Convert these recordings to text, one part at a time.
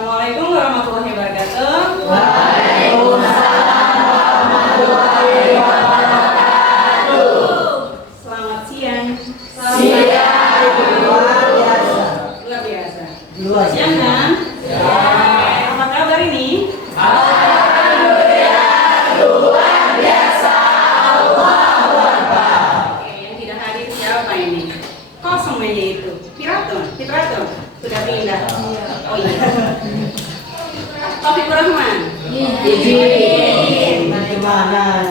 Assalamualaikum warahmatullahi wabarakatuh. Waalaikumsalam warahmatullahi wabarakatuh. Selamat siang. Siang luar biasa. Luar biasa. Luar Siang kan? Ya. Apa kabar ini? Alhamdulillah luar biasa. Allahu Akbar. Oke, yang tidak hadir siapa ini? Kosong meja itu. Fitraton. Sudah pindah. Oh iya. Taufik Rahman. Izin. Bagaimana?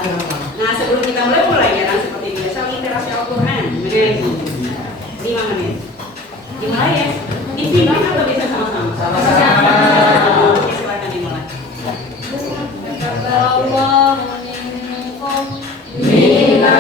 Nah, sebelum kita mulai ya kan seperti biasa interaksi Al-Qur'an mengaji 5 menit. Dimulai ya? Dipimpin atau bisa sama-sama? Sama-sama. Oke, silakan dimulai. Minna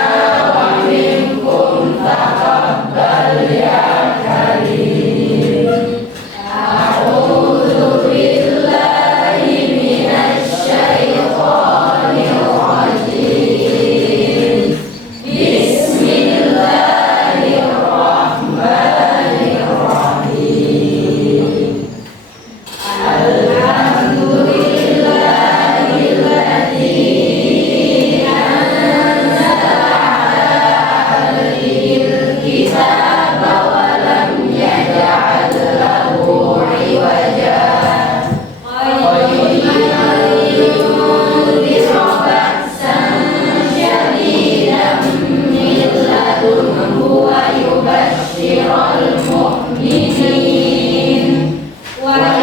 wa minkum taqabbal ya karim. A'udzu billahi minasy syaithanir rajim. Bismillahirrahmanirrahim. Alhamdulillahilladzi kitaba wa lam yaj'al lahu 'iwaja qayyuman ba'san shadidan min ladunhu wa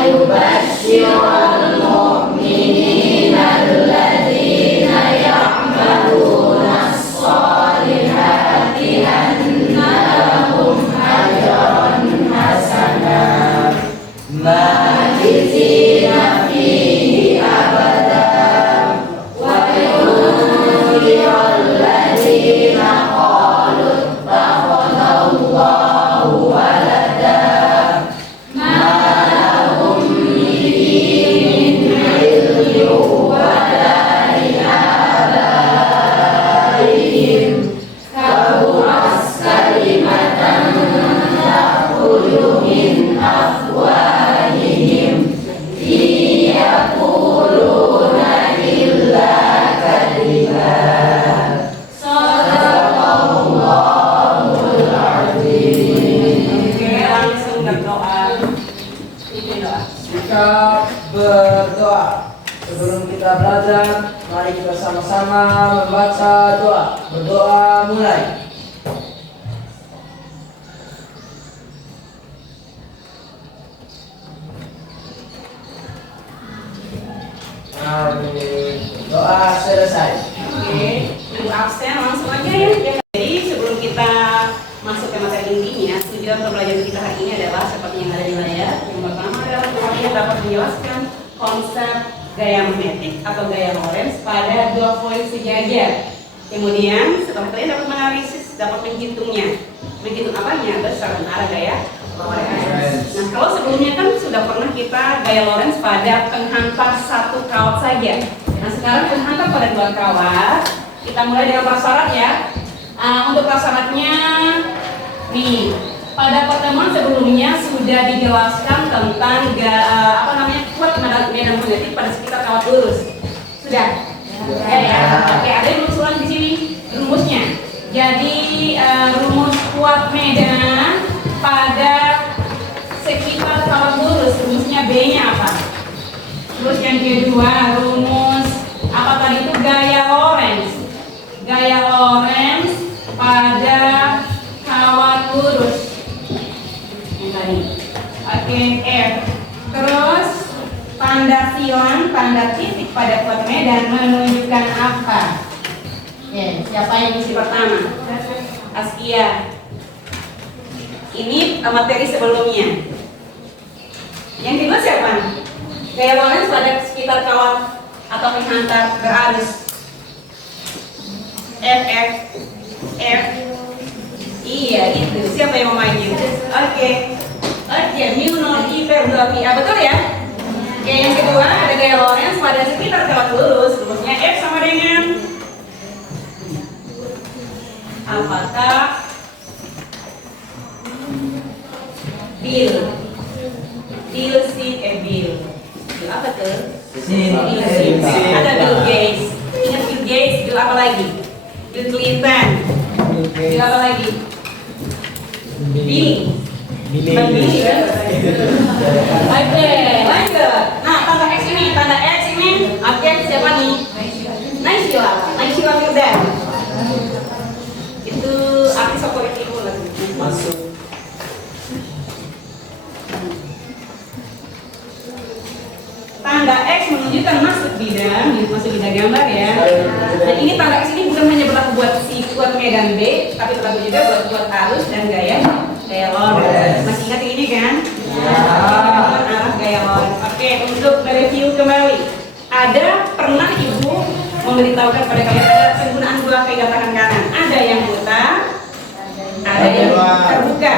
yubashshiral mu'minin alladzina ya'maluna as-solihati anna lahum ajran hasanah makithina fihi abada wa yunziral ladzina qalu ittakhadallahu walada ma lahum bihi min ilmin wala li'abaihim kaburas kalimatan takhruju min afwahihim yaquluna illa kadiba. Sadaqallahul azim. Oke, langsung berdoa. Pimpin doa. Sikap berdoa. Sebelum kita belajar, mari kita sama-sama membaca doa. Berdoa mulai. Amin. Doa selesai. Oke, ibu absen langsung aja ya. Jadi sebelum kita masuk ke materi intinya, tujuan pembelajaran kita hari ini adalah seperti yang ada di layar. Yang pertama adalah kalian dapat menjelaskan konsep gaya magnetik atau gaya Lorentz pada dua poin sejajar. Kemudian setelah kalian dapat menganalisis, dapat menghitungnya. Menghitung apanya? Besaran arah gaya Lorentz. Nah, kalau sebelumnya kan sudah pernah kita gaya Lorentz pada penghantar satu kawat saja. Nah, sekarang penghantar pada dua kawat. Kita mulai dengan prasyarat ya. Untuk prasyaratnya nih, pada pertemuan sebelumnya sudah dijelaskan tentang kuat medan magnetik pada sekitar kawat lurus. Sudah? Ya. Oke, ada yang usulan di sini rumusnya. Jadi rumus kuat medan pada sekitar kawat lurus, rumusnya B-nya apa? Terus yang kedua, rumus apa tadi itu gaya Lorentz. Gaya Lorentz pada kawat lurus. Yang tadi. Oke, F. Terus tanda silang, tanda titik pada kuat medan menunjukkan apa? Oke, siapa yang isi pertama? Askia. Ini materi sebelumnya. Yang kedua siapa? Gaya Lorentz pada sekitar kawat atau penghantar berarus. F. Iya itu. Siapa yang mau maju? Oke, mu 0 I per 2 pi. Betul ya? Oke, yang kedua ada gaya Lorentz pada sekitar kawat lurus. Rumusnya F sama dengan apakah bil Apa tuh? Sin. Ada Bill Gates. Ingat Bill Gates, Bill apa lagi? Bill Clinton. Bill apa lagi? Billy. Bang Billy kan? Oke, lanjut. Nah, tanda X ini. Oke, siapa nih? Naisila Firdan. Itu artis favorit ibu lah. Masuk. Tanda X menunjukkan masuk bidang gambar ya. Dan ini tanda X ini bukan hanya berlaku buat kuat medan B, tapi berlaku juga buat arus dan gaya lorentz. Masih ingat yang ini kan? Arah gaya lorentz. Oke, untuk review kembali. Ada pernah ibu memberitahukan pada kalian ada penggunaan dua kaidah tangan kanan. Ada yang mutar, ada yang terbuka.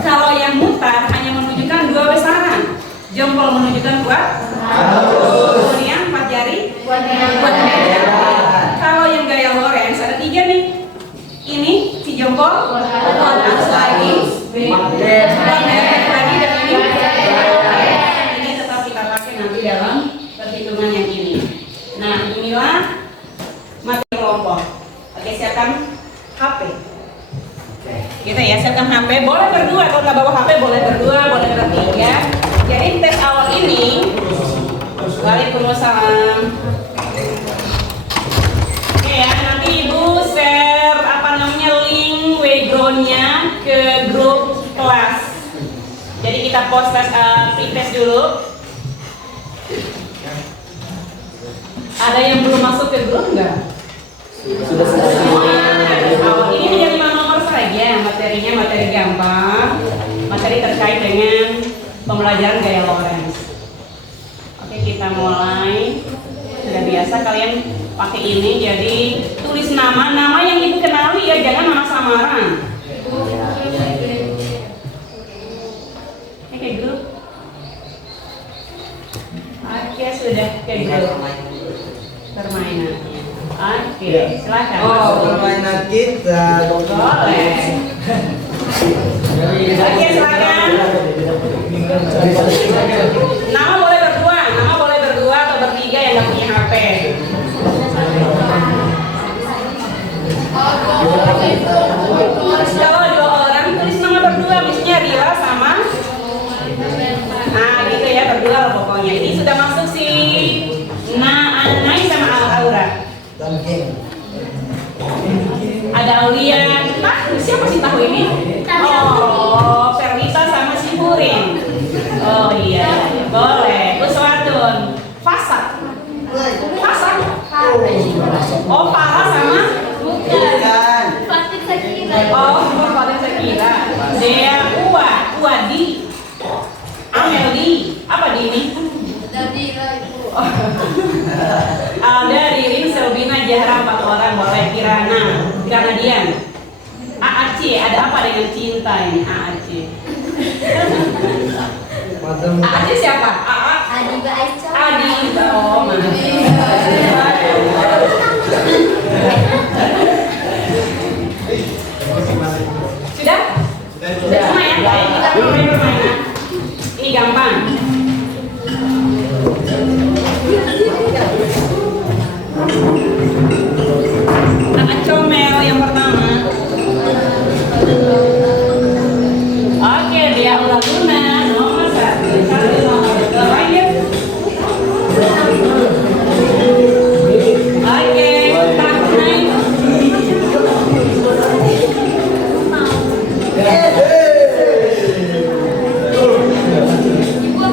Kalau yang mutar hanya menunjukkan dua besaran. Jempol menunjukkan kuat, kemudian 4 jari buat medan. Kalau yang gaya lorentz ada 3 nih. Ini si jempol, arus lagi, buat medan lagi, dan ini tetap kita pakai nanti dalam perhitungan yang ini. Nah, inilah materi kelompok. Oke, siapkan HP. Kita ya, siapkan HP. Boleh berdua, kalau nggak bawa HP boleh berdua, boleh bertiga. Jadi tes awal ini, Waalaikumsalam. Oke ya, nanti ibu share link Wegroundnya ke grup kelas. Jadi kita post pre-test dulu. Ada yang belum masuk ke grup nggak? Sudah. Ini hanya 5 nomor saja materinya, materi gampang, materi terkait dengan pembelajaran gaya lorentz. Oke, kita mulai. Sudah biasa kalian pakai ini, jadi tulis nama yang ibu kenali ya, jangan nama samaran. Oke, grup. Oke, sudah ke grup permainan. Oke, silakan. Permainan kita. Boleh. Oke, silakan. Nama boleh berdua atau bertiga yang nggak punya HP. Kalau 2 orang tulis nama berdua, misalnya Rila sama. Nah, gitu ya, berdua lah pokoknya. Ini sudah masuk si Nai sama Aura. Ada Aulia. Siapa sih tahu ini? Oh, Ferlita sama si Purin. Oh iya, boleh. Uswatun. Fasak. Oh, Farah sama? Bukan. Oh, Fatin Sekira. Dea Uwadi. Ameli. Apa di ini? Ada Ririn, Selbina, Jahra, 4 orang. Boleh. Kirana Dian. AAC, ada apa dengan cinta ini? AAC. AAC siapa? Adiba Aisyah. Adiba, oh mana? Sudah? Sudah semua ya? Baik, kita mulai permainan. Ini gampang. Anak comel yang pertama. Oke, dia ulang Luna nomor 1. Lanjut. Oke, tak naik. Ibu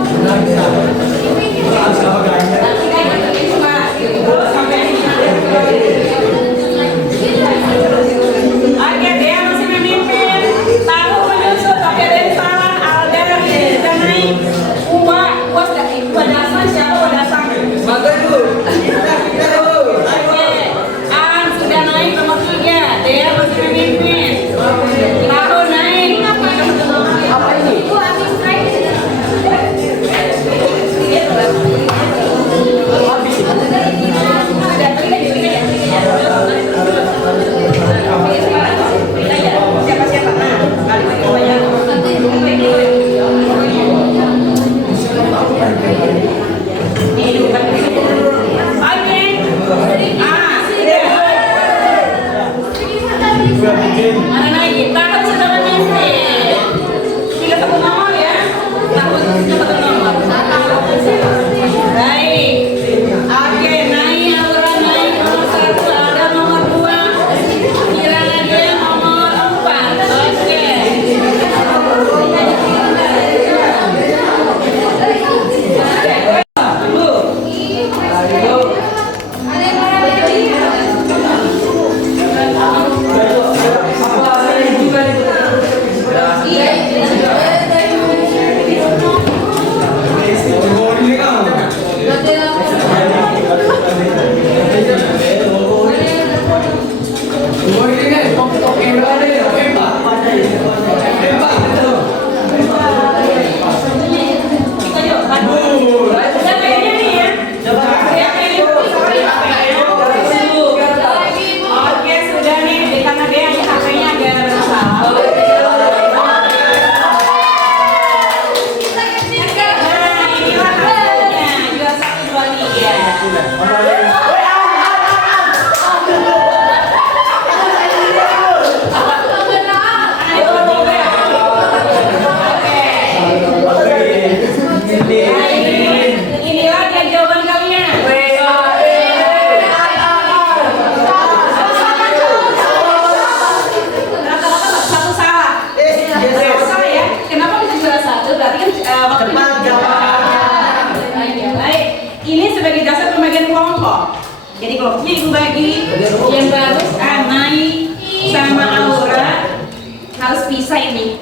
Susah ini.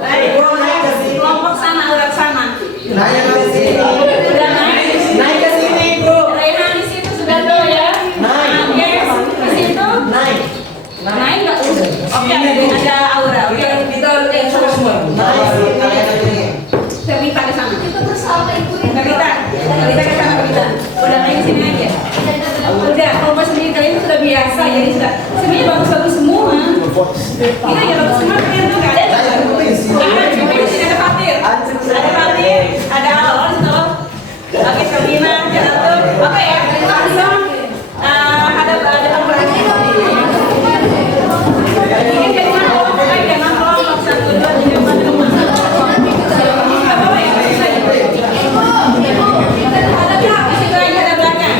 Hei, Kelompok sana, urat sana. nanya ke sini. Udah naik. Naik ke sini, Bu. Raihan di situ sudah tuh ya. Naik. Oke, di situ. Naik. Naik nggak usah. Oke, ada aura. Oke, kita semua. Naik. Kalian ke sini. Terminta ke sana. Terminta ke sana, Terminta. Udah naik ke sini aja. Udah, kelompok sendiri kalian itu sudah biasa, jadi sudah sebenarnya bagus-bagus semua. Kita ya bagus semua, kalian tuh nggak ada. Cuma di sini ada Fatir, ada Alor, oke, Sabina, Jatuh, oke ya, langsung ada tambah lagi. Ini jangan kelompok 1, 2, 3, 4, 5. Apa ya? Ada di situ aja, ada belakang.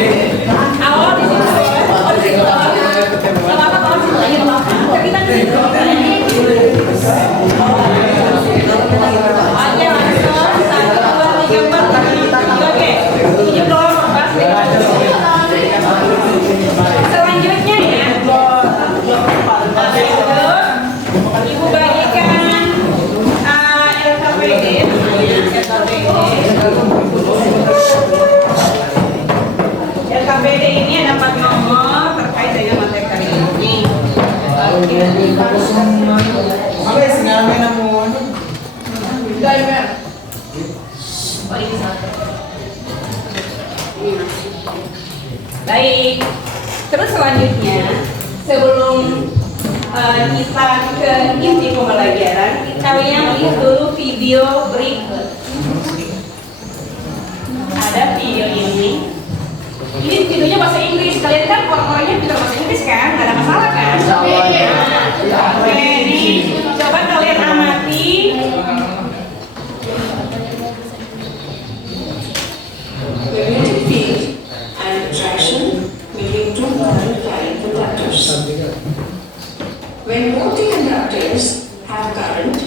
Awal di situ, di situ. Nggak apa-apa, kalau di situ aja nggak apa-apa. Kita di situ. Oke, langsung 1, 2, 3, 4. Oke, ini kelompok pasti. Selanjutnya ya. Ibu bagikan LKPD. LKPD ini ada 4 nomor terkait dengan materi kali ini. Oke, sekarang namun. Baik, terus selanjutnya sebelum kita ke inti pembelajaran, kalian lihat dulu video berikut. Ada video ini. Ini videonya bahasa Inggris. Kalian kan orang-orangnya bisa bahasa Inggris kan? Gak ada masalah kan? Oke, nih coba kalian amati. Magnetic field and attraction between two non-current conductors. When both the conductors have current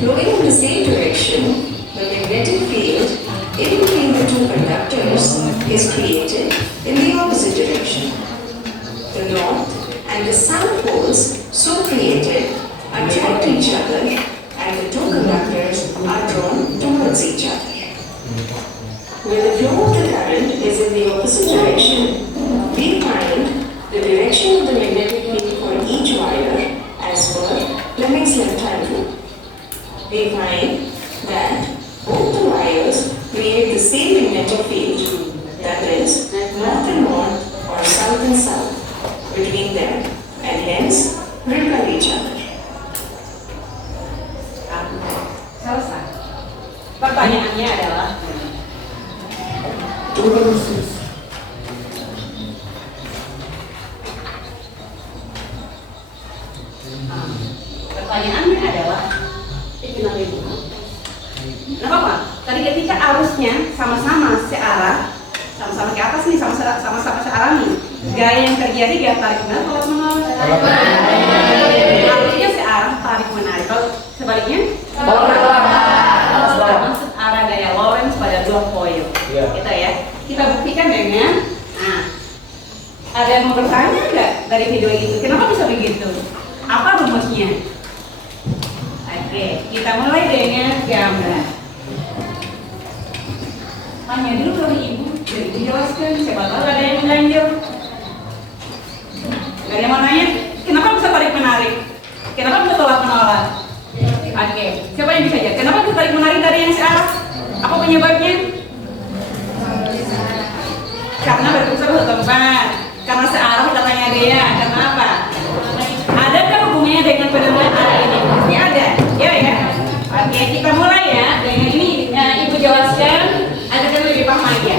flowing in the same direction, the magnetic field in between the two conductors is created in the opposite direction. The north and the south poles so created attract each other and the two conductors are drawn towards each other. When the flow of the current is in the opposite direction, we find the direction of the magnetic field for each wire as per Fleming's left-hand rule. We find that both the wires create the same magnetic field, that is, north and north or south and south between them, and hence repel each other. Selesai. Pertanyaannya adalah pertanyaannya adalah kenapa Pak? Tadi ketika arusnya sama-sama searah, sama-sama ke atas nih, sama-sama searah nih, gaya yang terjadi gaya tarik menarik kalau menolak. Arusnya searah, tarik menarik. Kalau sebaliknya, maksud arah gaya Lorentz pada dua koil. Gitu ya. Kita buktikan dengan, ada yang mau bertanya nggak dari video itu? Kenapa bisa begitu? Apa rumusnya? Oke, kita mulai dengan gambar. Tanya dulu dari ibu, jadi dijelaskan. Siapa tahu ada yang mengganjil. Gak ada yang mau nanya? Kenapa bisa tarik menarik? Kenapa bisa tolak menolak? Oke, siapa yang bisa jawab? Kenapa bisa tarik menarik dari yang searah? Apa penyebabnya? Karena berpusat satu tempat. Karena searah katanya dia. Karena apa? Adakah hubungannya dengan penemuan arah ini? Pasti ada. Ya. Oke, kita mulai ya. Dengan ini ibu jelaskan agar kita lebih paham aja.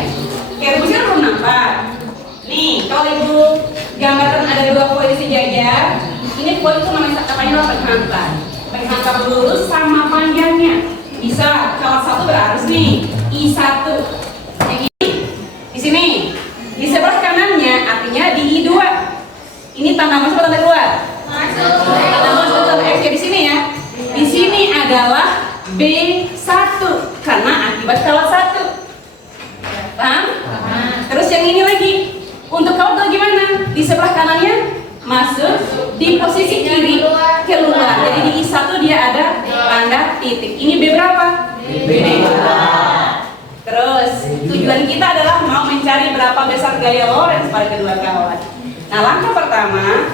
Oke, rumusnya belum nampak. Nih, kalau ibu gambarkan ada dua koil sejajar. Ini koil itu namanya penghantar. Penghantar lurus sama panjangnya. Bisa kalau satu berarus nih I1. Yang ini di sini. Di sebelah kanannya artinya di I2. Ini tanda masuk atau tanda keluar? Masuk. Tanda masuk atau X di sini ya. Di sini adalah B1 karena akibat kawat 1. Paham? Terus yang ini lagi. Untuk kawat gimana? Di sebelah kanannya masuk, di posisi kiri keluar. Jadi di I1 dia ada tanda titik. Ini B berapa? B2. Terus tujuan kita adalah mau mencari berapa besar gaya Lorentz pada kedua kawat. Nah, langkah pertama,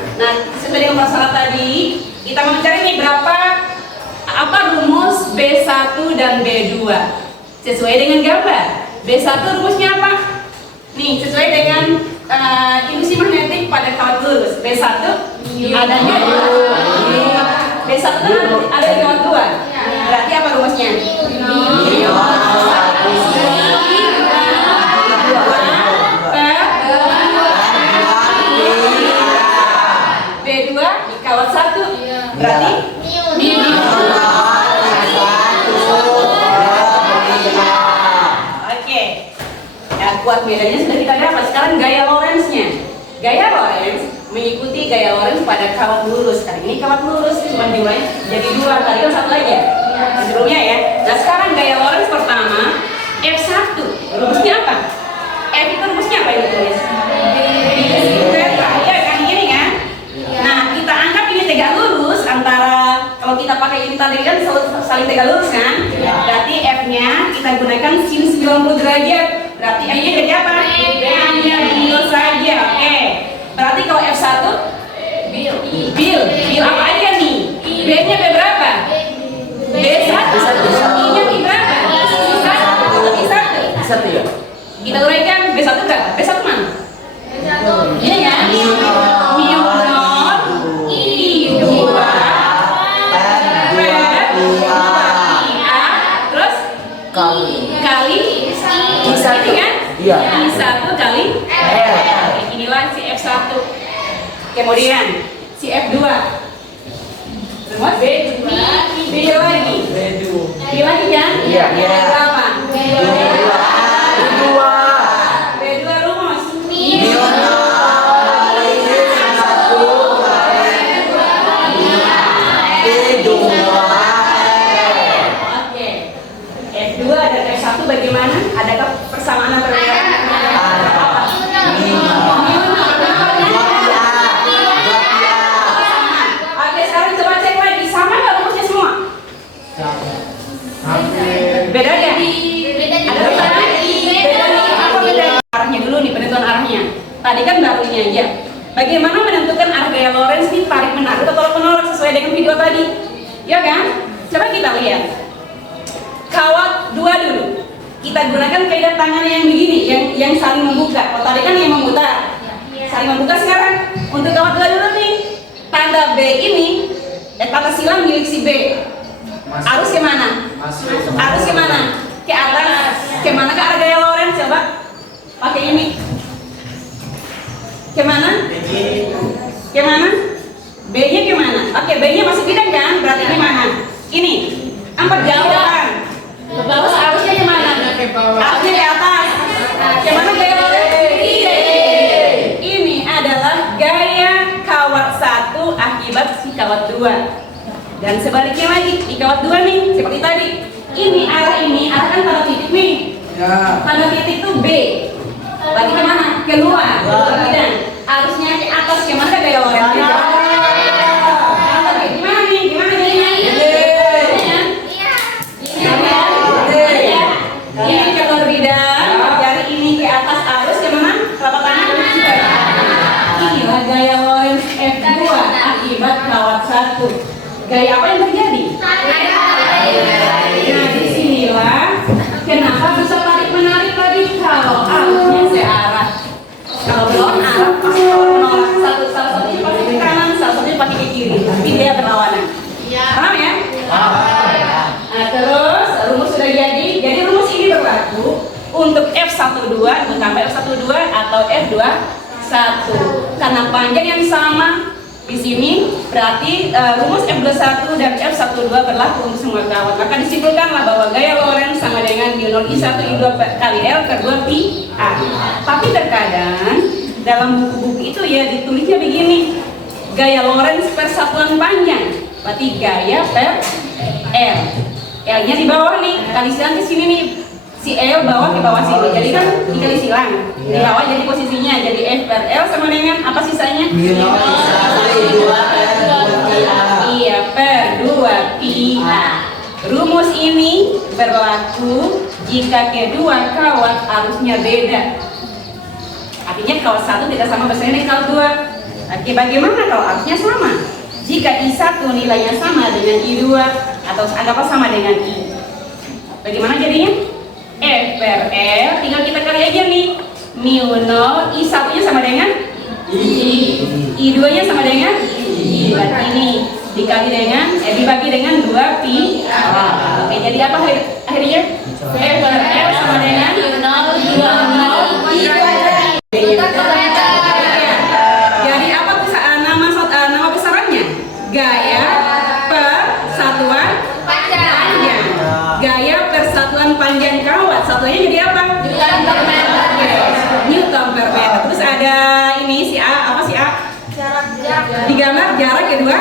sesuai dengan masalah tadi, kita mau mencari nih berapa apa rumus B1 dan B2. Sesuai dengan gambar. B1 rumusnya apa? Nih, sesuai dengan induksi magnetik pada kawat lurus. B1 adanya B1 kan ada di kawat 2. Berarti apa rumusnya? B2 di kawat 1. Berarti Oke. Ya, kuat bedanya sudah kita dapat. Sekarang gaya Lorentz-nya. Gaya Lorentz mengikuti gaya Lorentz pada kawat lurus. Kali ini kawat lurus cuma jumlahnya jadi 2, tadi kan 1 aja. Sebelumnya ya. Nah, sekarang gaya Lorentz pertama F1. Rumusnya apa? F itu rumusnya apa ini tulis? Ya kan gini kan? Nah, kita anggap ini tegak lurus antara, kalau kita pakai ini tadi kan saling tegak lurus kan? Berarti F-nya kita gunakan sin 90 derajat. Berarti F-nya jadi apa? Hanya bil saja. Oke. Berarti kalau F1 bil apa aja nih? B-nya B berapa? B1. I-nya I berapa? I1 ya? Kita uraikan B1 berapa? B1 mana? Ini ya? Mu nol I2 per IA terus kali I1 kan? I1 kali R. Inilah si F1. Kemudian si F2. Terus B lagi. B lagi kan? Iya. Berapa? B2 rumus. Oke. F2 dan F1 bagaimana? Adakah persamaan atau perbedaan? Oke, sekarang coba cek lagi. Sama nggak rumusnya semua? Beda ya? Ada perbedaan? Apa bedanya? Arahnya dulu nih, penentuan arahnya. Tadi kan barunya aja. Bagaimana menentukan arah gaya Lorentz nih, tarik menarik atau tolak menolak sesuai dengan video tadi? Ya kan? Coba kita lihat. Kawat 2 dulu. Kita gunakan kaidah tangan yang begini, yang saling membuka. Oh, tadi kan yang memutar. Saling membuka sekarang. Untuk kawat 2 dulu nih. Tanda B ini, tanda silang milik si B. Arus kemana? Arus kemana? Ke atas. Kemana ke arah gaya Lorentz? Coba pakai ini. Kemana? Kemana? B-nya kemana? Oke, B-nya masih bidang kan? Berarti kemana? Ini. Amper jauhan. Terus arusnya kemana? Arusnya ke atas. Kemana gaya Lorentz? Ini adalah gaya kawat 1 akibat si kawat 2. Dan sebaliknya lagi, di kawat 2 nih, seperti tadi. Ini arah kan tanda titik nih. Tanda titik itu B. Lagi kemana? Keluar. Bidang. Arusnya ke atas, kemana gaya Lorentz? Gimana nih? Ini jalur bidang, jari ini ke atas, arus kemana? Telapak tangan. Inilah gaya Lorentz F2 akibat kawat 1. Gaya apa yang terjadi? Nah, disinilah kenapa bisa tarik menarik tadi kalau arusnya searah. Kalau belum arah pasti menolak. Salah satunya pasti ke kanan, salah satunya pasti ke kiri. Tapi dia berlawanan. Paham ya? Nah, terus rumus sudah jadi. Jadi rumus ini berlaku untuk F12 ditambah F12 atau F21. Karena panjang yang sama di sini berarti rumus F21 dan F12 berlaku untuk semua kawat. Maka disimpulkanlah bahwa gaya Lorentz sama dengan bil 0 I1 I2 kali L per 2 pi A. Tapi terkadang dalam buku-buku itu ya ditulisnya begini, gaya Lorentz per satuan panjang. Berarti gaya per L. L-nya di bawah nih, kali silang ke sini nih. Si L bawah ke bawah sini. Jadi kan dikali silang. Di bawah jadi posisinya. Jadi F per L sama dengan apa sisanya? Bil 0 I1 I2 per 2 pi A. Iya, per 2 pi A. Rumus ini berlaku jika kedua kawat arusnya beda. Artinya kawat 1 tidak sama besarnya dengan kawat 2. Oke, bagaimana kalau arusnya sama? Jika I1 nilainya sama dengan I2 atau anggaplah sama dengan I. Bagaimana jadinya? F per L, tinggal kita kali aja nih. Mu 0, I1 nya sama dengan I2 nya sama dengan I. Berarti ini dikali dengan, dibagi dengan 2 pi. Oke, jadi apa akhirnya? F per L sama dengan 2 I. Jadi apa nama besarannya? Gaya persatuan panjang. Gaya persatuan panjang kawat. Satuannya jadi apa? Newton per meter. Terus ada ini si A, apa si A? Digambar jarak kedua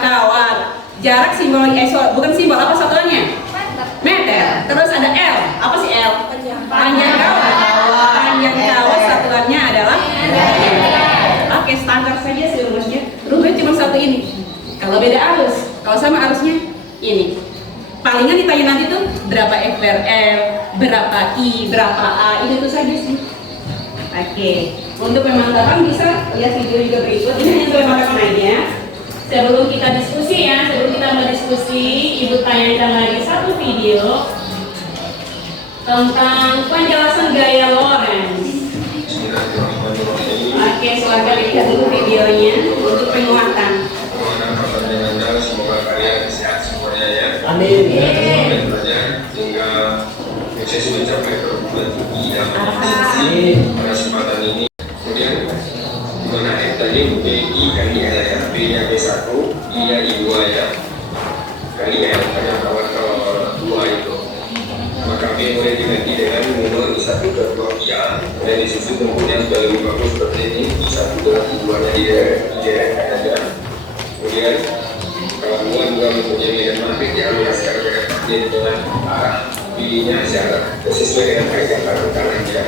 kawat. Jarak simbol bukan simbol, apa satuannya? Meter. Terus ada L, apa sih L? Panjang kawat. Panjang kawat satuannya adalah meter. Oke, standar saja sih rumusnya. Rumusnya cuma satu ini. Kalau beda arus, kalau sama arusnya ini. Palingan ditanya nanti tuh berapa F per L, berapa I, berapa A, itu saja sih. Oke, untuk pemantapan bisa lihat video juga berikut. Ini hanya untuk pemantapan aja. Sebelum kita diskusi ya, sebelum kita mulai diskusi, Ibu tanyakan lagi satu video tentang penjelasan gaya Lorentz. Oke, silakan lihat dulu videonya untuk penguatan. Semoga kalian sehat semuanya ya. Amin. Hingga sukses mencapai perguruan tinggi dan pada kesempatan ini. Kemudian dimana F tadi BI kali L ya, B nya B1, I nya I2 ya, kali L pada kawat 2 itu. Maka B boleh diganti dengan minus I1 per 2 pi A. Dan di situ kemudian sudah lebih bagus seperti ini, I1 dengan I2 nya direct aja. Kemudian kalau dua juga mempunyai medan magnet yang secara magnet dengan arah B-nya secara sesuai dengan kaitan kanan ya.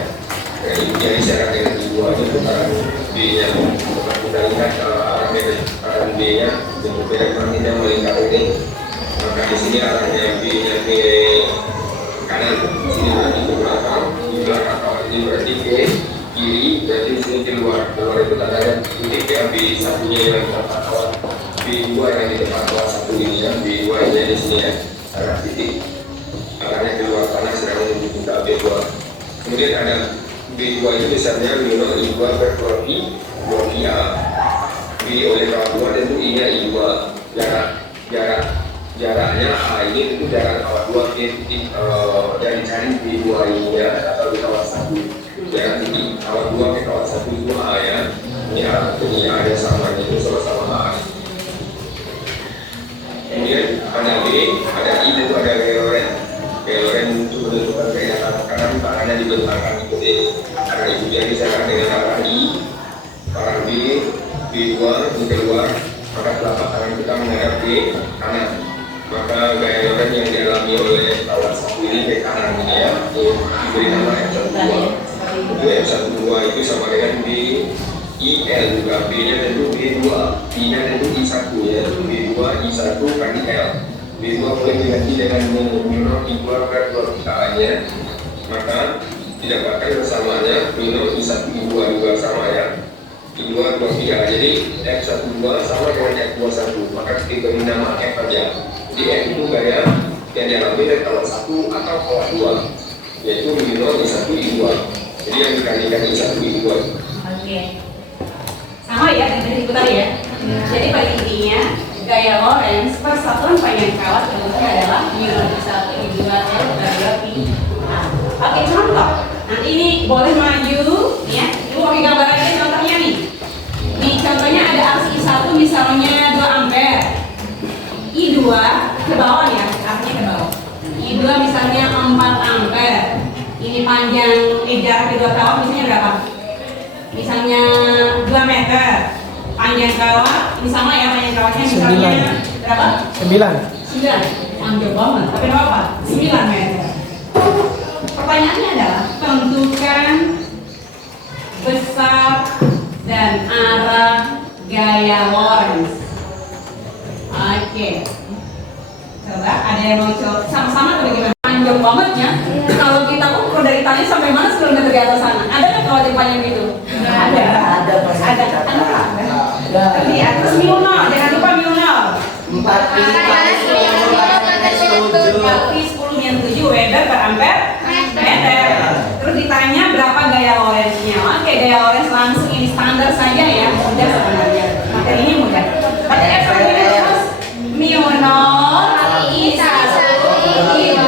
Jadi secara dengan I2 nya putaran B-nya. Kita lihat arah medan B-nya dengan medan magnet yang melingkar ini. Maka di sini arahnya B-nya ke kanan, sini berarti ke belakang, di belakang kawat ini berarti ke kiri, berarti di sini keluar itu tandanya titik ya B1 nya yang tempat kawat. B2 yang di depan kawat 1 ini ya, B2 nya di sini ya, arah titik arahnya keluar tanah sedang menuju ke B2. Kemudian ada B2 itu besarnya minus I2 per 2 pi A. B oleh kawat 2 dan itu I nya I2. Jaraknya A ini itu jarak kawat 2 titik dari cari B2 ini ya, atau di kawat 1. Jarak titik kawat 2 ke kawat 1 itu A ya. Ini A yang sama, itu sama-sama A. Kemudian pada B, pada I itu ada gaya Lorentz. Gaya Lorentz itu menentukan gaya kanan tangannya dibentangkan ikuti arah itu. Jadi saya dengan arah I, arah B, B2 itu keluar, maka telapak tangan kita menghadap ke kanan. Maka gaya Lorentz yang dialami oleh kawat 1 ini ke kanan ini ya, diberi nama F12. F12 itu sama dengan B IL juga, B-nya tentu B2, I-nya tentu I1 ya, B2 I1 kali L. B2 boleh diganti dengan minus I2 per 2 nya, maka didapatkan persamaannya minus I1 I2 juga sama ya, I2 2 pi A. Jadi F12 sama dengan F21, maka kita beri nama F aja. Jadi F itu gaya yang dialami dari kawat 1 atau kawat 2, yaitu minus I1 I2. Jadi yang dikalikan I1 I2. Oke. Sama ya dengan itu tadi ya. Jadi pada intinya gaya Lorentz persatuan panjang kawat bentuknya adalah minus I1 I2 L per 2 pi A. Oke, contoh. Nanti ini boleh maju ya. Ini mau gambar aja contohnya nih. Nih contohnya ada arus I1 misalnya 2 ampere. I2 ke bawah ya, arahnya ke bawah. I2 misalnya 4 ampere. Ini panjang jarak kedua kawat misalnya berapa? Misalnya 2 meter. Panjang kawat, ini sama ya panjang kawatnya misalnya berapa? 9. Panjang banget, tapi apa? 9 meter. Pertanyaannya adalah tentukan besar dan arah gaya Lorentz. Oke. Coba ada yang mau coba sama-sama atau bagaimana? Panjang banget ya. Kalau kita ukur dari tali sampai mana kilometer di atas sana? Ada nggak kalau panjang gitu? Ada. Ada pas Ada. Tapi terus mionol, jangan lupa mionol. 4 pi kali 10 Kali 10 yang 7 Weber per ampere meter. Terus ditanya berapa gaya Lorentz-nya. Oke, gaya Lorentz langsung ini standar saja ya. Mudah sebenarnya. Materi ini mudah. Tapi F sama ini terus mionol I 1 I 2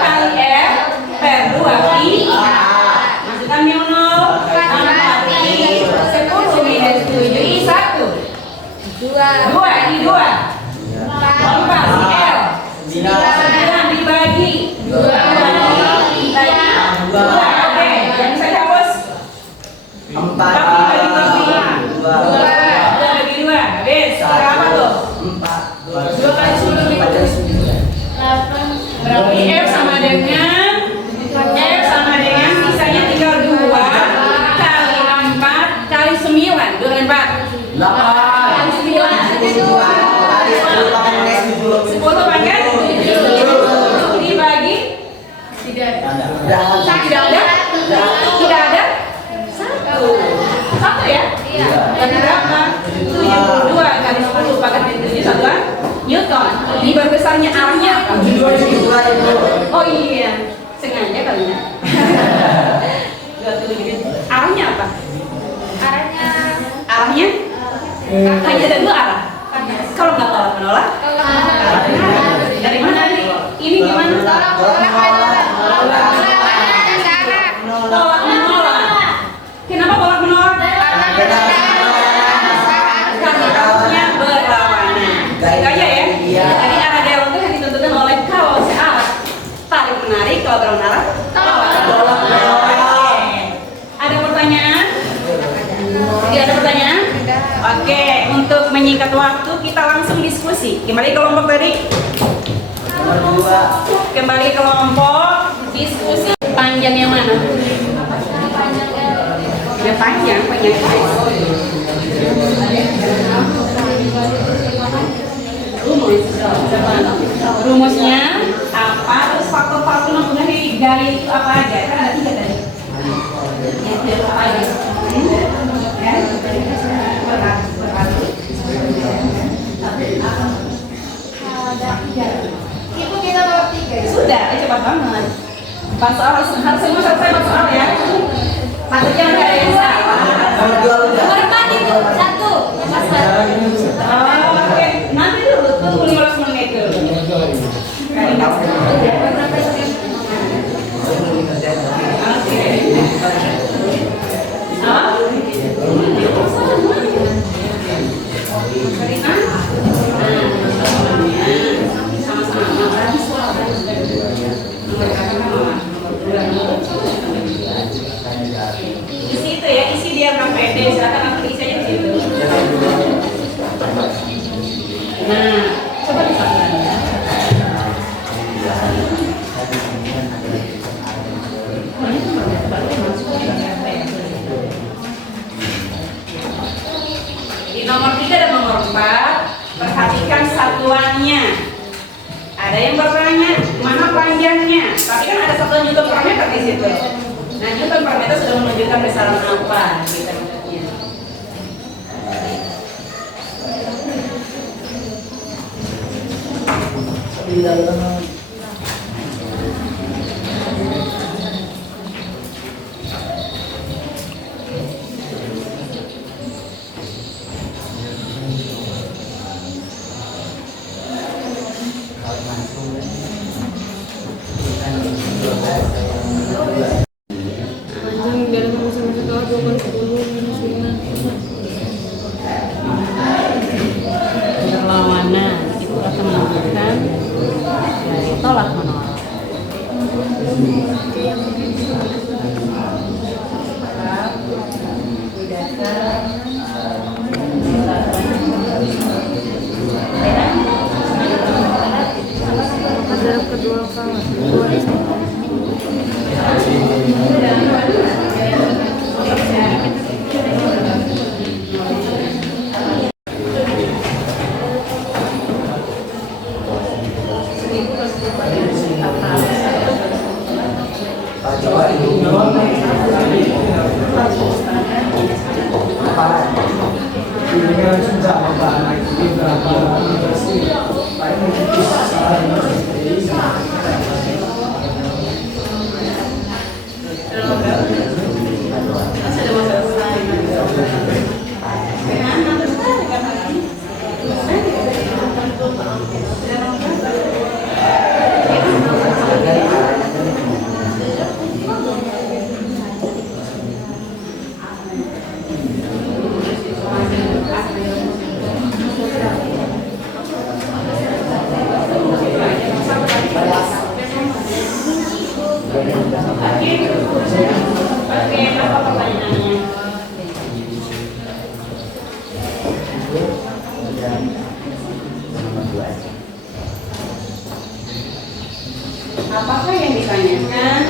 kali F per 2 pi A. Masukkan mionol 4 pi 10 minus 7 I 1 2 I 2 4 L 9 dibagi 2 dibagi 2. Oke, yang bisa hapus 4 2 bagi 2 habis berapa tuh? 2 kali 10 berarti F sama dengan sisanya tinggal 2 kali 4 kali 9 2 kali 4 kali 9 10 pakai 7 dibagi tidak ada satu ya? Berarti berapa? 72 kali 10 pakai 7 satuan Newton. Ini berbesarnya arahnya apa? Oh iya, sengaja kali ya. Arahnya apa? Arahnya hanya ada 2 arah. Kalau nggak tolak menolak, dari mana nih? Ini gimana? Tolak menolak. Kenapa tolak menolak? Karena arahnya berlawanan. Itu aja ya. Jadi arah dialog itu yang ditentukan oleh kalau searah tarik menarik, kalau berlawanan arah tolak. Ada pertanyaan? Tidak ada pertanyaan? Oke, untuk menyingkat waktu kita langsung diskusi. Kembali kelompok tadi. Kembali kelompok diskusi. Panjang yang mana? Ya panjang. Rumusnya apa? Terus faktor-faktor mempengaruhi gaya itu apa aja? Kan ada 3 tadi. Itu apa aja? Itu kita nomor 3. Sudah, cepat banget. Pas soal harus semua selesai pas soal ya. Maksudnya nggak ada yang salah. Nomor 4 itu 1. Oh, oke. Nanti dulu tunggu 15 menit dulu. Isi itu ya, isi diagram PD. Silakan nanti isi aja di situ. Nah, coba disatukan ya. Di nomor 3 dan nomor 4 perhatikan satuannya. Ada yang bertanya mana panjangnya, tapi kan ada satuan Newton per meter di situ. Nah, Newton per meter sudah menunjukkan besaran apa kita maksudnya. Perlawanan itu akan menunjukkan dari tolak menolak. Ada kedua kawan. Apakah yang ditanyakan?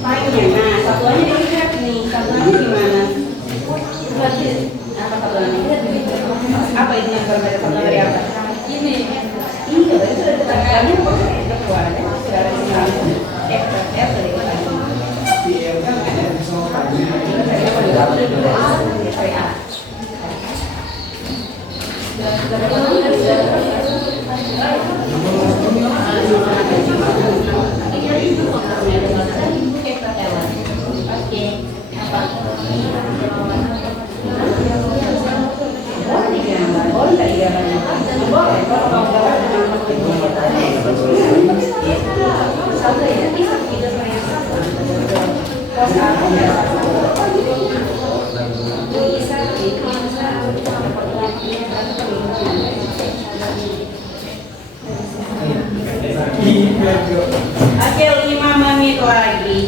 Tanya. Nah, satuannya dilihat nih. Satuannya gimana? Apa satuannya? Apa itu yang berbeda satuan dari apa? Ini. Iya, berarti sudah ditekannya keluarnya sudah ada di sana. F dari Oke, 5 menit lagi.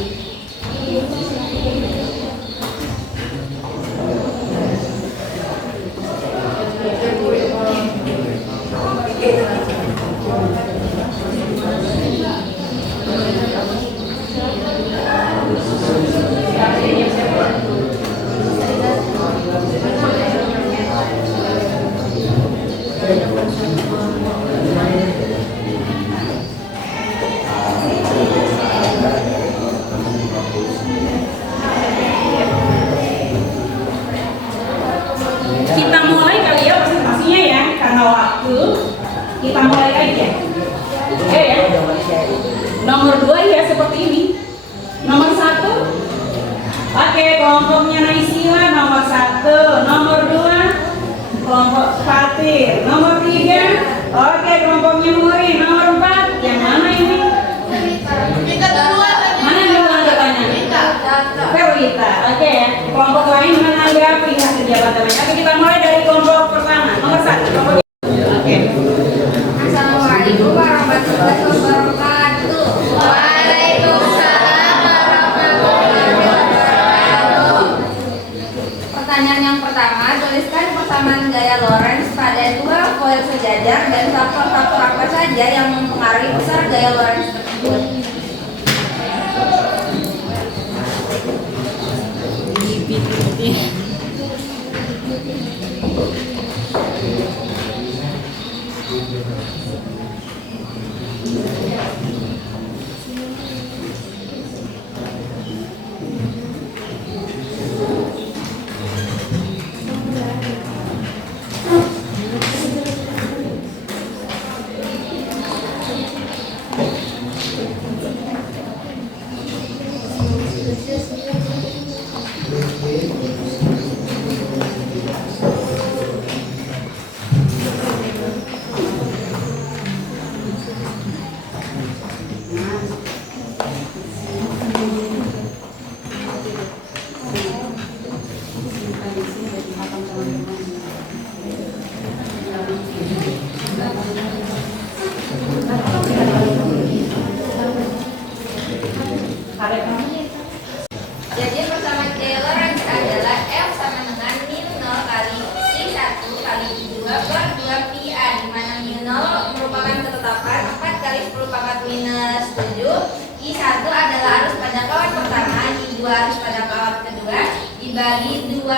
Kita mulai kali ya presentasinya ya, karena waktu kita mulai aja. Oke ya. Nomor 2 ya seperti ini. Nomor 1, oke, kelompoknya Naisila nomor 1. Nomor 2, kelompok Fatir. Nomor 3, oke, kelompoknya Muri. Nomor 4, yang mana ini? Mana yang duluan katanya? Verita. Oke ya. Kelompok lain menanggapi hasil jabatan. Oke, kita mulai dari kelompok pertama. Nomor 1. Kelompok. Oke. Assalamualaikum warahmatullahi wabarakatuh. Waalaikumsalam warahmatullahi wabarakatuh. Pertanyaan yang pertama, tuliskan persamaan gaya Lorentz pada 2 foil sejajar dan faktor-faktor apa saja yang mempengaruhi besar gaya Lorentz tersebut. Jadi persamaan gaya Lorentz adalah F sama dengan μ0 kali I1 kali I2 per 2πa, di mana μ0 merupakan ketetapan 4 kali 10 pangkat minus 7. I1 adalah arus pada kawat pertama, I2 arus pada kawat kedua, dibagi 2π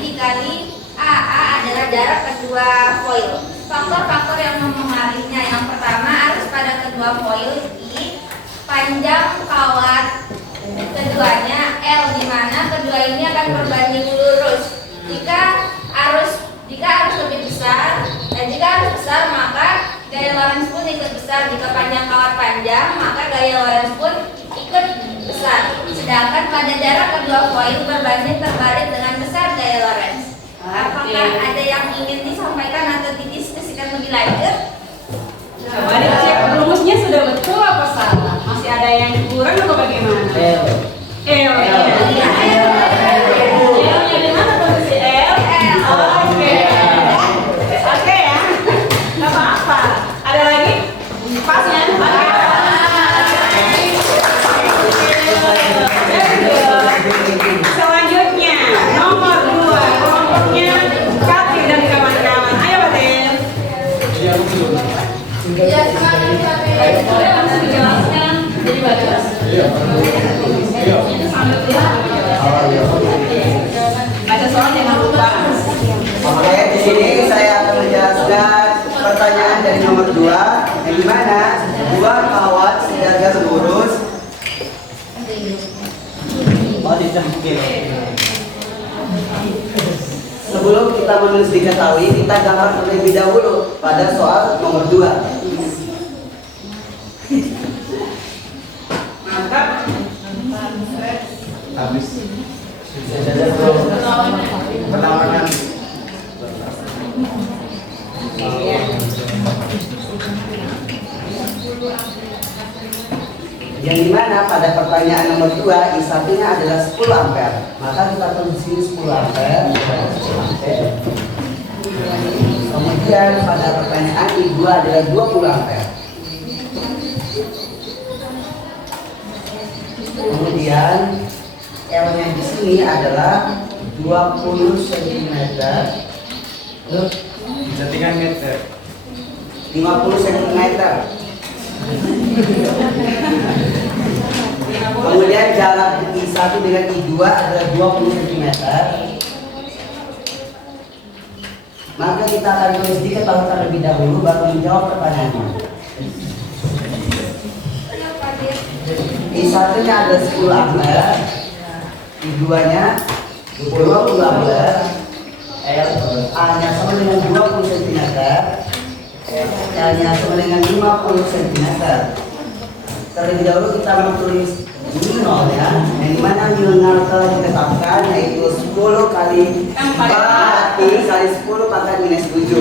dikali AA adalah jarak kedua foil. Faktor-faktor yang mempengaruhinya, yang pertama arus pada kedua panjang kawat keduanya L, di mana kedua ini akan berbanding lurus. Jika arus lebih besar, jika arus besar maka gaya Lorentz pun ikut besar. Jika panjang kawat panjang maka gaya Lorentz pun ikut besar. Sedangkan pada jarak kedua koil berbanding terbalik dengan besar gaya Lorentz. Apakah ada yang ingin disampaikan atau didiskusikan lebih lanjut? Coba dicek rumusnya sudah betul apa salah? Masih ada yang kurang atau bagaimana? L-nya di mana posisi L? Oke ya, nggak apa-apa. Ada lagi? Pasnya? Selanjutnya nomor 2, kelompoknya Katri dan kawan-kawan. Ayo Batin. Ya, Boleh langsung dijelaskan. Jadi bagus. Baca soal jangan lupa. Oke, di sini saya akan menjelaskan pertanyaan dari nomor 2, yang dimana dua kawat sejajar lurus. Sebelum kita menulis diketahui, kita gambar terlebih dahulu pada soal nomor 2. Mantap. Habis. Sejajar lurus. Perlawanan. Yang dimana pada pertanyaan nomor 2 I1-nya adalah 10 ampere, maka kita tulis di sini 10 ampere. Kemudian pada pertanyaan I2 adalah 20 ampere. Kemudian L-nya di sini adalah 20 cm. Jadikan meter. 50 cm. Kemudian jarak I1 dengan I2 adalah 20 cm. Maka kita akan tulis diketahui terlebih dahulu baru menjawab pertanyaannya. I1-nya ada 10 ampere, I2-nya 20 ampere, A-nya sama dengan 20 cm, L-nya sama dengan 50 cm. Terlebih dahulu kita menulis nolnya, yang dimana nol telah ditetapkan yaitu 10 kali 4 kali 10 pangkat minus 7.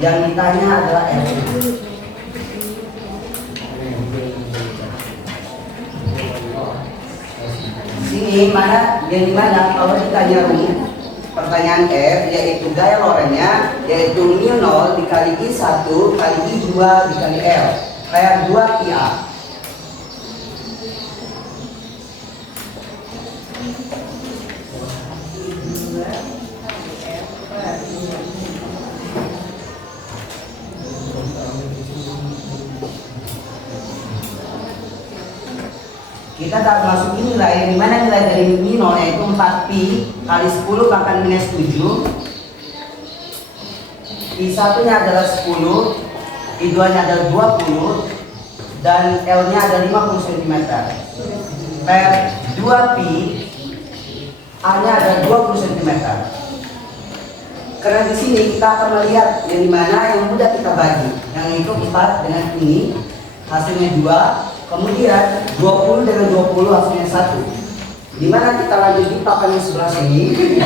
Yang ditanya adalah L. Sini mana yang dimana kalau ditanya pertanyaan F yaitu gaya Lorentz-nya yaitu mu 0 dikali I1 kali I2 dikali L kayak 2 pi A. Kita akan masukin nilai di mana nilai dari mu 0 yaitu 4 pi kali 10 pangkat minus 7. I1-nya adalah 10, I2-nya adalah 20 dan L-nya ada 50 cm. Per 2 pi A-nya ada 20 cm. Karena di sini kita akan melihat yang dimana yang mudah kita bagi, yang itu 4 dengan ini hasilnya 2. Kemudian 20 dengan 20 hasilnya 1. Dimana kita lanjut di papan yang sebelah sini 2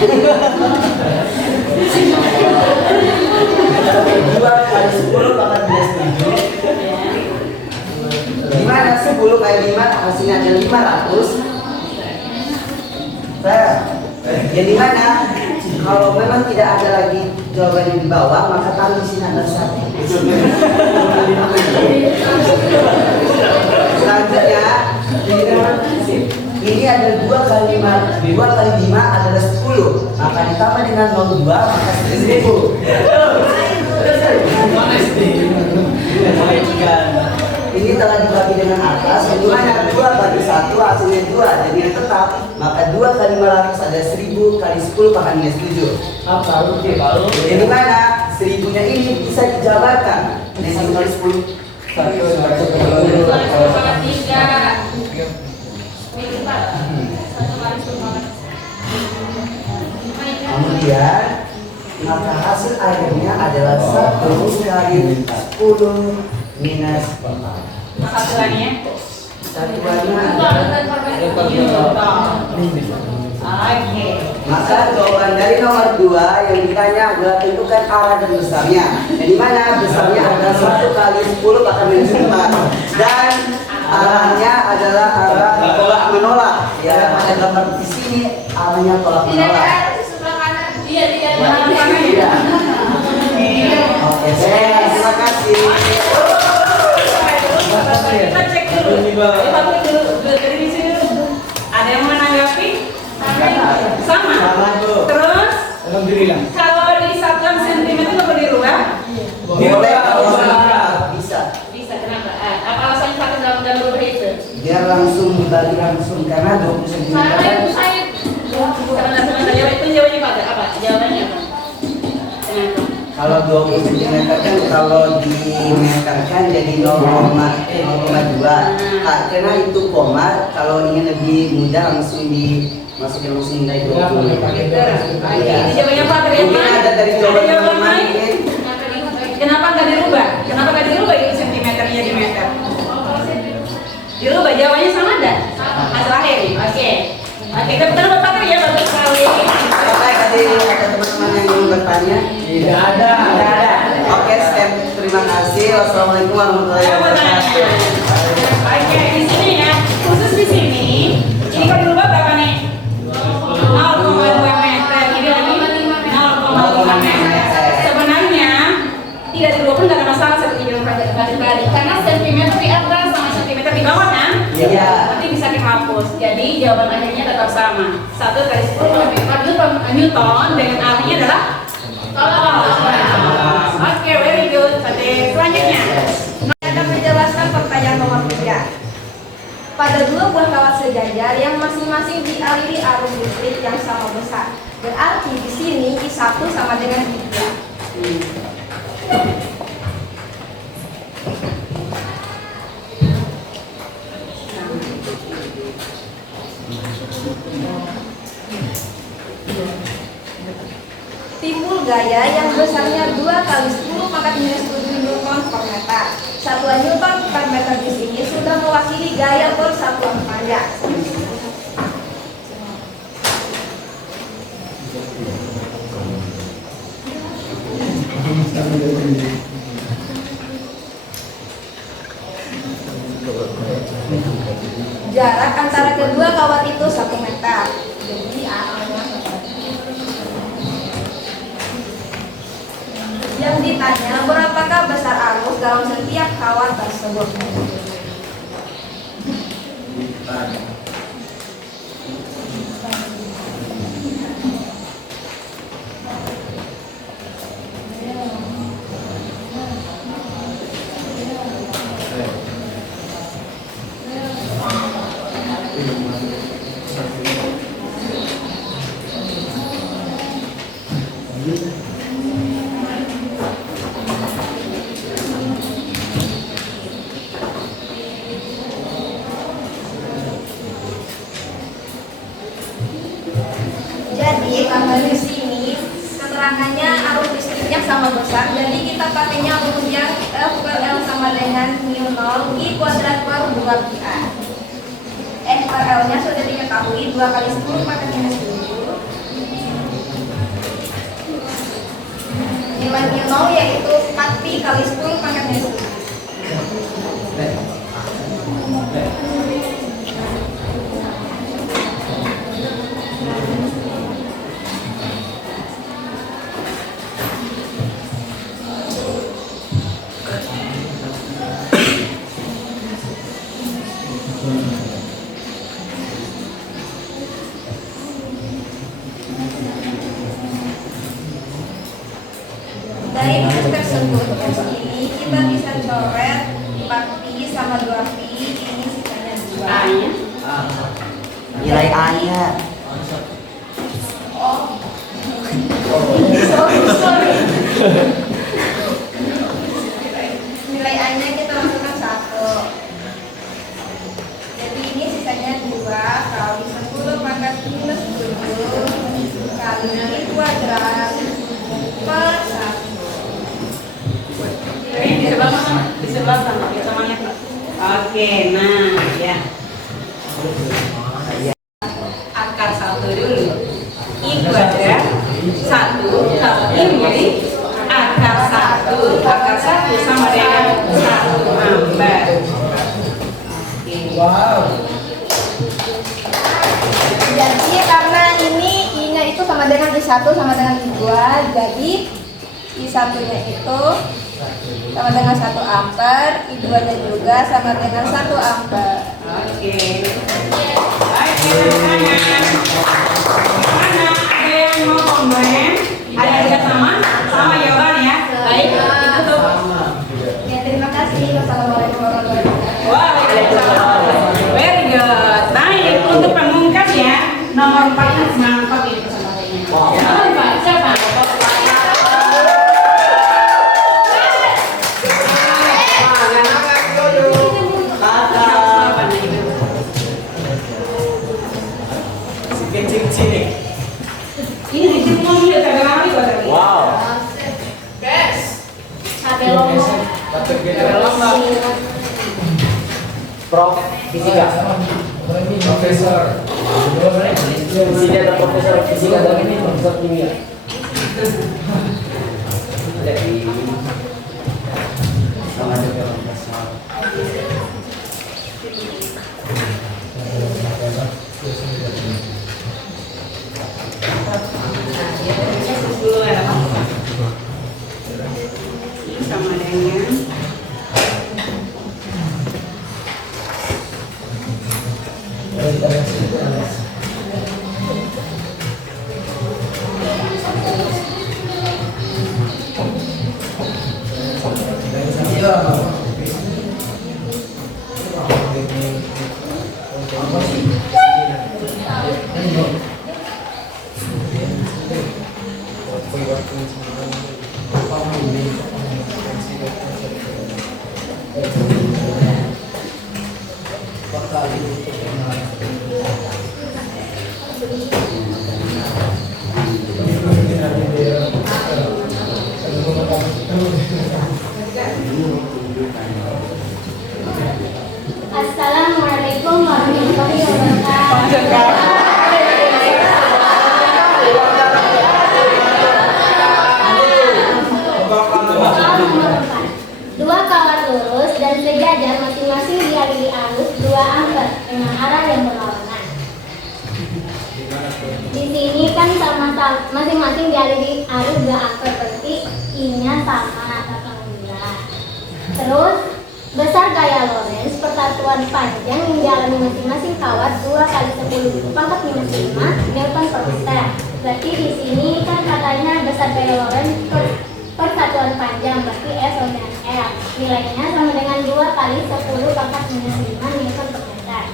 kali 10 pangkat minus 7. Dimana 10 kali 5 hasilnya ada 500. Yang dimana kalau memang tidak ada lagi jawaban yang di bawah maka taruh di sini ada 1. Selanjutnya ini ada 2 kali 5 adalah 10 maka ditambah dengan 02 maka 1000. ini telah dibagi dengan atas, di mana 2 bagi 1 hasilnya 2, dan yang tetap maka 2 kali 500 ada 1000 kali 10 pangkat minus 7. Jadi mana 1000-nya ini bisa dijabarkan dengan 10 kali 10. 1 Kemudian maka hasil akhirnya adalah 1 kali 10 minus 4. Satuannya. Satuannya adalah Oke. maka jawaban dari nomor 2 yang ditanya adalah tentukan arah dan besarnya. Yang dimana besarnya adalah 1 kali 10 pangkat minus 4 dan arahnya adalah arah tolak menolak. Ya, pada gambar di sini arahnya tolak Tidak menolak. ada di sebelah kanan. Iya, tidak ada. Iya. Oke, terima kasih. Kita cek dulu. Dari di sini dulu. Ada yang menanggapi? Sama. Terus Alhamdulillah. kalau di satuan sentimeter nggak boleh dirubah? Boleh kalau bisa. Bisa. Kenapa? Apa alasannya pakai dalam rubah itu? Biar langsung dibagi langsung karena 20 cm kan. Sebentar. Itu jawabannya Pak. Apa? Jawabannya apa? Kenapa? Kalau 20 cm kan kalau dimeterkan jadi 0,2. Karena itu koma, kalau ingin lebih mudah langsung dimasukin langsung nilai 20. Itu jawabannya Pak. Mungkin ada dari jawaban teman-teman mungkin. Kenapa nggak dirubah? Kenapa nggak dirubah itu sentimeternya di meter? Dirubah, jawabannya sama enggak? Hasil akhir nih. Oke. Kita putar Pak Patri ya, bagus sekali. Apakah tadi ada teman-teman yang ingin bertanya? Tidak ada. Tidak ada. Oke, Stem. Terima kasih. Wassalamualaikum warahmatullahi Saya mau tanya. wabarakatuh. Oke, di sini ya, khusus di sini, ini kalau dirubah berapa nih? 0,2 meter. Jadi lagi 0,5 meter. Sebenarnya tidak dirubah pun nggak ada masalah seperti yang balik-balik, karena sentimeter di atas sama sentimeter di bawah kan? Iya. Nanti bisa dihapus. Jadi jawaban akhirnya tetap sama. 1 kali 10 kali 4 Newton dengan artinya adalah tolak. Oke, very good. Selanjutnya. Akan menjelaskan pertanyaan nomor 3. Pada 2 buah kawat sejajar yang masing-masing dialiri arus listrik yang sama besar. Berarti di sini I1 sama dengan I2. Timbul gaya yang besarnya 2 kali 10 pangkat minus 7 Newton per meter. Satuan Newton per meter di sini sudah mewakili gaya persatuan panjang. Jarak antara kedua kawat itu 1 meter. Jadi arahnya yang ditanya berapakah besar arus dalam setiap kawat tersebut. Jadi karena di sini keterangannya arus listriknya sama besar, jadi kita pakainya rumus yang F per L sama dengan mu 0 I kuadrat per 2 pi A. F per L nya sudah diketahui 2 kali 10 pangkat minus 7. Nilai mu 0 yaitu 4 pi kali 10 pangkat minus 7. Dari rumus tersebut, ini kita bisa coret 4 pi sama ya. Nilai A-nya kita masukkan 1. Jadi ini sisanya 2 kali 10 pangkat minus 7 kali I kuadrat per 1. Di sebelah mana? Di sebelah sana. Kita mana? Oke, nah ya. Akar 1 dulu. I kuadrat 1 kalau ini akar 1. Akar 1 sama dengan 1 ambar. Wow. Jadi karena ini I-nya itu sama dengan I1 sama dengan I2, jadi I1-nya itu sama dengan 1 ampere, I2-nya juga sama dengan 1 ampere. Oke. Baik, anak-anak. Mana ada yang mau komen? Ada yang tidak sama? Sama jawabannya? Baik, itu tuh. Ya, terima kasih. Wassalamualaikum warahmatullahi wabarakatuh. Waalaikumsalam. Very good. Baik, untuk pemungkas ya, nomor 4 mantap ini kesempatannya. Nomor 4 siapa? Ini di sini mau lihat ada lari kok. Wow. Prof fisika. Profesor. Di sini ada profesor fisika dan ini profesor kimia. Jadi sama dengan profesor. Dulu ada apa? Ini sama dengan Assalamualaikum warahmatullahi wabarakatuh. Dua kawat lurus dan sejajar masing-masing dialiri arus 2 ampere dengan arah yang berlawanan. Di sini kan sama masing-masing dialiri arus 2 ampere, berarti I-nya sama atau enggak. Terus besar gaya Lorentz persatuan panjang yang dialami masing-masing kawat 2 kali 10 pangkat minus 5 Newton per meter. Berarti di sini kan katanya besar gaya Lorentz persatuan panjang, berarti S sama dengan L. Nilainya sama dengan 2 kali 10 pangkat minus 5 Newton per meter.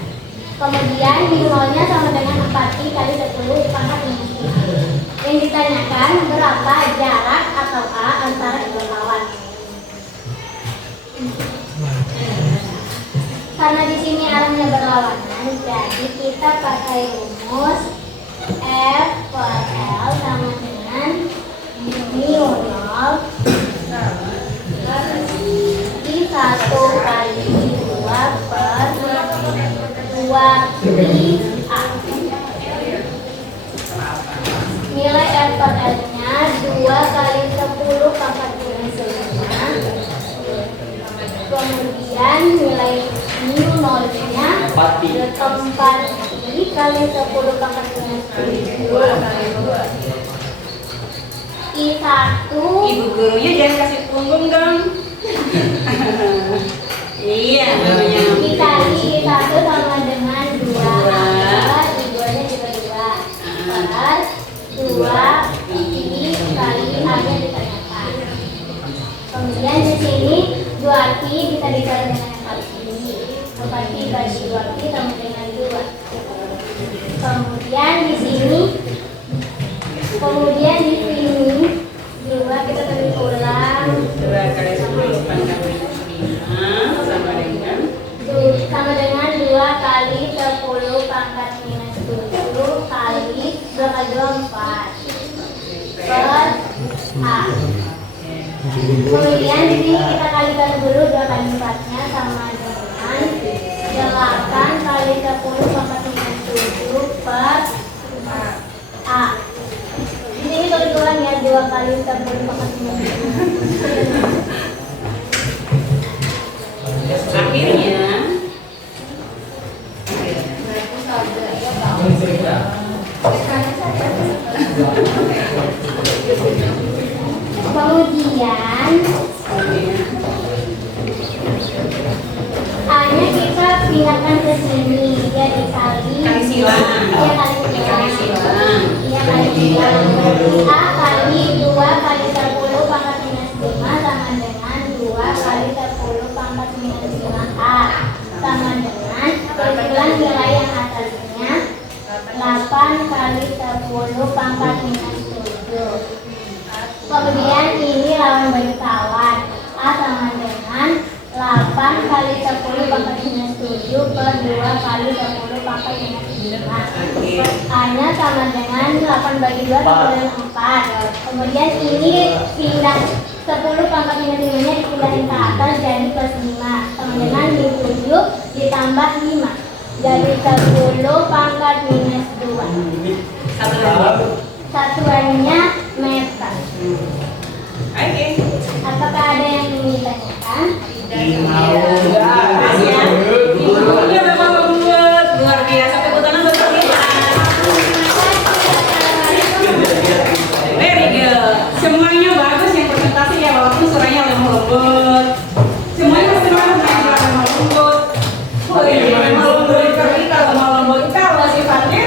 Kemudian mu-nya sama dengan 4I kali 10 pangkat minus 5. Yang ditanyakan berapa jarak atau A antara dua kawan. Karena di sini arahnya berlawanan, jadi kita pakai rumus F per L sama dengan mu 0 I 1 kali 2 per 2 I A. Nilai F per L nya 2 kali 10 pangkat minus 5. Kemudian nilai mu 0 nya 4I kali 10 pangkat minus 7 I1. Ibu gurunya jangan kasih punggung dong. Iya, namanya. Dikali I1 sama dengan 2 ampere, I2-nya juga 2 per 2 I kali A-nya ditanyakan. Kemudian di sini 2I bisa dikali dengan 4I. 4I kali 2I sama dengan 2. Kemudian Kemudian di sini juga kita tulis ulang 2 kali 10 pangkat minus 5 sama dengan 2 kali 10 pangkat minus 7 kali 2 kali 2 4 per A. Kemudian di sini kita kalikan dulu 2 kali 4-nya sama dengan 8 kali 10 pangkat minus 7 per A. Di sini tulis ulang ya 2 kali 10 pangkat minus 7. akhirnya Kemudian A-nya kita pindahkan ke sini, dia dikali silang. Iya kali silang. Iya kali silang. A kali 2 kali 10 pangkat minus 5 sama dengan 2 kali 10 pangkat minus 5A sama dengan kebetulan nilai yang atasnya 8 kali 10 pangkat minus 7. Kemudian ini lawan bagi kawan. A sama dengan 8 kali 10 pangkat minus 7 per 2 kali 10 pangkat minus 5. A-nya sama dengan 8 bagi 2 sama dengan 4. Kemudian ini pindah 10 pangkat minus 5-nya dipindahin ke atas jadi plus 5. Sama dengan min 7 ditambah 5. Jadi 10 pangkat minus 2. Satuannya meter. Oke. Apakah ada yang ingin ditanyakan? Makasih ya. Gurunya memang lembut, luar biasa. Tepuk tangan buat kita. Very good. Semuanya bagus yang presentasi ya, walaupun suaranya lembut. Semuanya pasti bagus yang lemah lembut. Oh ini lemah lembut kali kalau lemah lembut kalau sifatnya.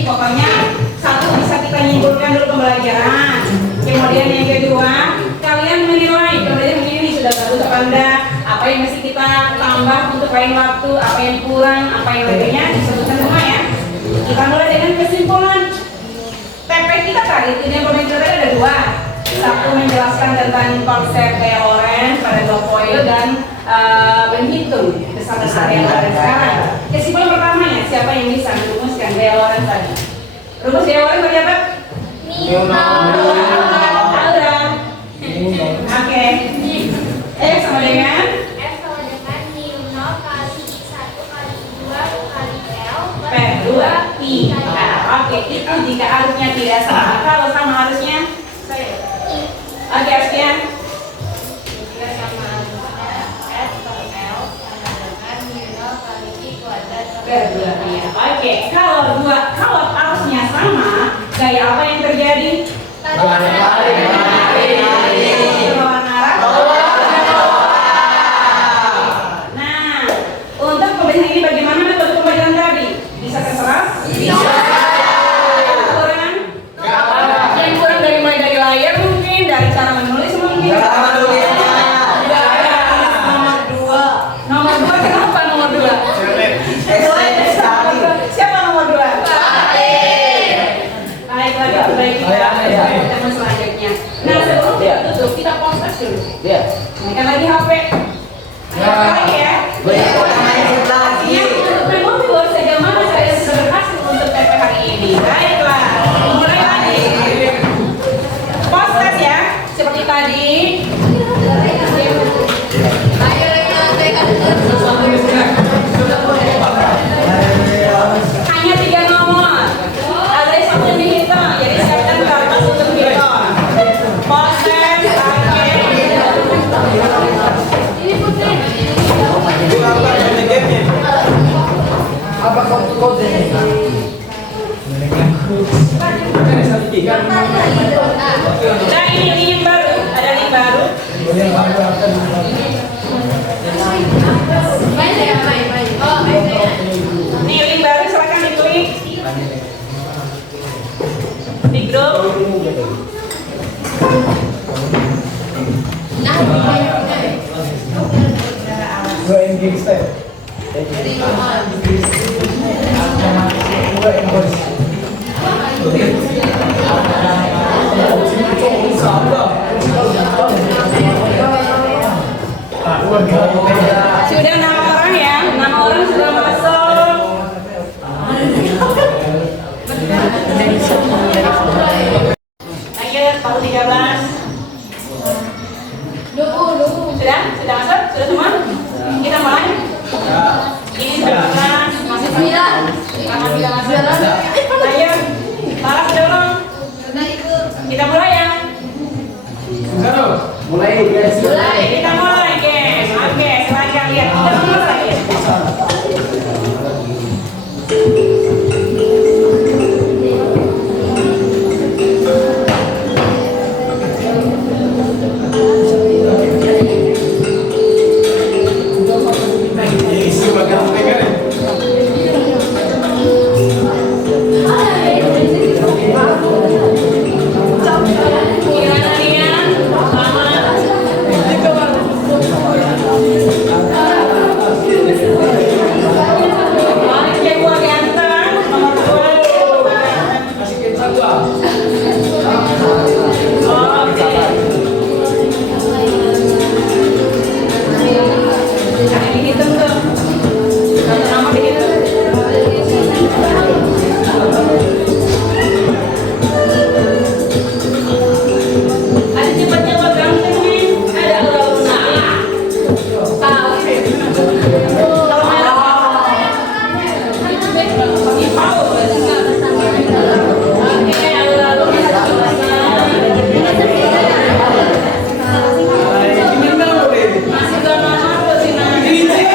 Pokoknya satu bisa kita nyimpulkan dulu pembelajaran. Kemudian yang kedua, kalian menilai pembelajaran ini sudah bagus apa enggak, apa yang mesti kita tambah untuk lain waktu, apa yang kurang, apa yang lebihnya disebutkan semua ya. Kita mulai dengan kesimpulan. TP kita tadi yang pemikiran ada 2. Satu menjelaskan tentang konsep gaya Lorentz pada 2 poin dan menghitung besar-besar yang ada sekarang. Kesimpulan pertamanya, siapa yang bisa merumuskan gaya Lorentz tadi? Rumus gaya Lorentz bagi apa? Oke. F sama dengan? F sama dengan mu 0 kali 1 kali 2 kali L Per 2 pi. Oke, itu jika arusnya tidak sama. Kalau sama arusnya? Oke, sekian. jika sama arusnya F per L sama dengan mu 0 kali pi kuadrat Per 2 pi. Oke, kalau arusnya sama, gaya apa yang terjadi? Nah, untuk pembelajaran ini bagaimana metode pembelajaran tadi? Bisa terserah? Bisa. Kurang? Yang kurang dari mulai dari layar mungkin, dari cara menulis mungkin. Nomor 2 kenapa nomor 2? Siapa nomor 2? Baik, ketemu selanjutnya. Nah, sebelum kita tutup, kita pause dulu. Naikkan lagi HP. Ayo lagi ya. Artinya untuk mengukur sejauh mana saya sudah berhasil untuk TP hari ini. Baiklah, mulai lagi. Pause ya, seperti tadi. Hanya 3 nomor. Ada yang satu dihitung, jadi siapkan kertas untuk dihitung. Pause, Apa kode? Nah ini link baru, ada link baru. Nih link baru, silakan diklik. Sudah 6 orang ya, 6 orang sudah masuk. Ayo, baru 13. Sudah masuk? Sudah semua? Kita mulai? Ini sudah masuk sembilan. Ayo, Farah sudah belum? Kita mulai ya? Mulai guys. Kita mulai, geng. Oke, silakan lihat. Kita mulai. Gimana Rian? Oke, gua ganteng. Nomor 2. Oke. Ada dihitung tuh. Satu nomor dihitung. Ada cepat-cepat ganteng nih. Ada Launa. Tahu. Kalau merah si Paul. Oke, ada Launa. Masih gak nama sih nanti. Oke,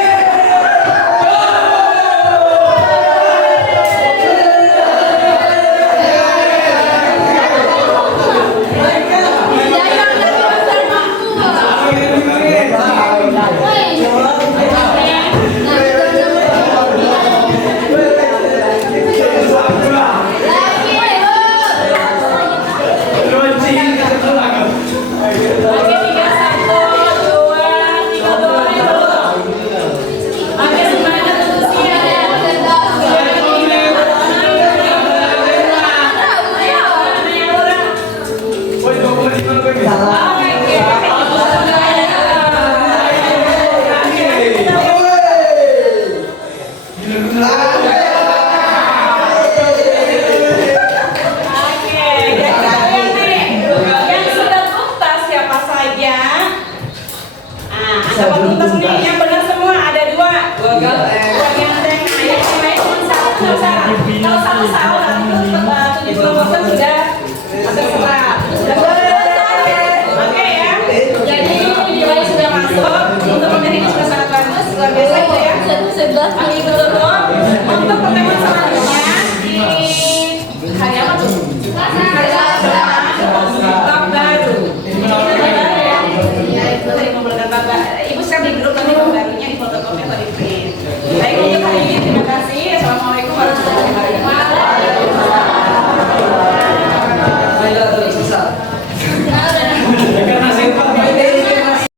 31, 2, 3 boleh belum? Oke, semuanya tutup siap. Yang sudah tuntas siapa saja? Ada tuntas nih, yang benar semua ada 2. Dua ganteng. Ayo main cuma satu nggak usah. Kalau satu salah, itu 70% sudah masuk serat. Sudah selesai. Oke ya. Jadi nilai sudah masuk. Untuk materi ini sudah sangat bagus, luar biasa gitu ya. Oke, tutup. Untuk pertemuan selanjutnya di hari apa tuh? Hari Selasa. Bab baru. Ini bab baru ya. Iya, itu tadi mau belajar bab baru. Ibu share di grup